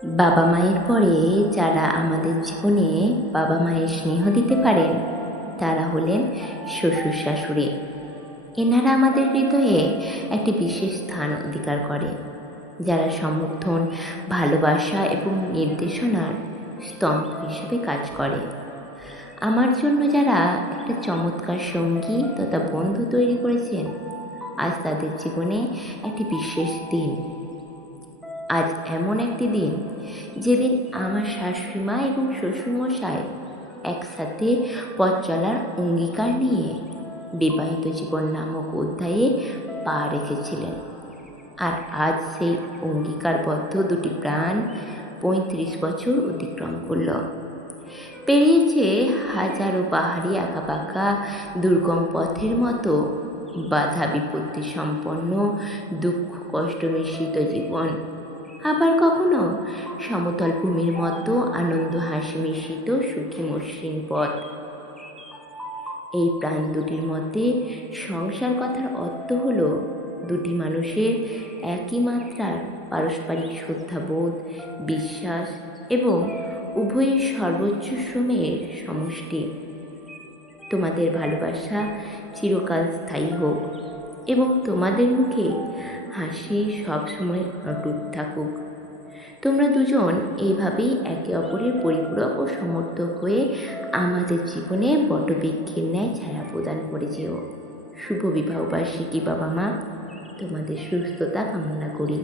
বাবা মায়ের পরে যারা আমাদের জীবনে বাবা মায়ের স্নেহ দিতে পারেন তারা হলেন শ্বশুর শাশুড়ি। এনারা আমাদের হৃদয়ে একটি বিশেষ স্থান অধিকার করে, যারা সমর্থন, ভালোবাসা এবং নির্দেশনার স্তম্ভ হিসেবে কাজ করে। আমার জন্য যারা একটা চমৎকার সঙ্গী তথা বন্ধু তৈরি করেছেন, আজ তাদের জীবনে একটি বিশেষ দিন। আজ এমন একটি দিন যেদিন আমার শাশুড়ি মা এবং শ্বশুরমশাই একসাথে পথ চলার অঙ্গীকার নিয়ে বিবাহিত জীবন নামক অধ্যায়ে পা রেখেছিলেন। আর আজ সেই অঙ্গীকারবদ্ধ দুটি প্রাণ ৩৫ বছর অতিক্রম করল। পেরিয়েছে হাজারো পাহাড়ি আঁকাবাঁকা দুর্গম পথের মতো বাধা বিপত্তি সম্পন্ন দুঃখ কষ্ট মিশ্রিত জীবন, আবার কখনো সমতল ভূমির মতো আনন্দ হাসি মিশ্রিত সুখী মসৃণ পথ। এই প্রাণ দুটির মধ্যে সংসার কথার অর্থ হলো দুটি মানুষের একই মাত্রার পারস্পরিক শ্রদ্ধাবোধ, বিশ্বাস এবং উভয়ের সর্বোচ্চ শ্রমের সমষ্টি। তোমাদের ভালোবাসা চিরকাল স্থায়ী হোক এবং তোমাদের মুখে হাসি সবসময় অটুট থাকুক। তোমরা দুজন এইভাবেই একে অপরের পরিপূরক ও সমর্থক হয়ে আমাদের জীবনে বটবৃক্ষের ন্যায় ছায়া প্রদান করে যেও। শুভ বিবাহবার্ষিকী বাবা মা, তোমাদের সুস্থতা কামনা করি।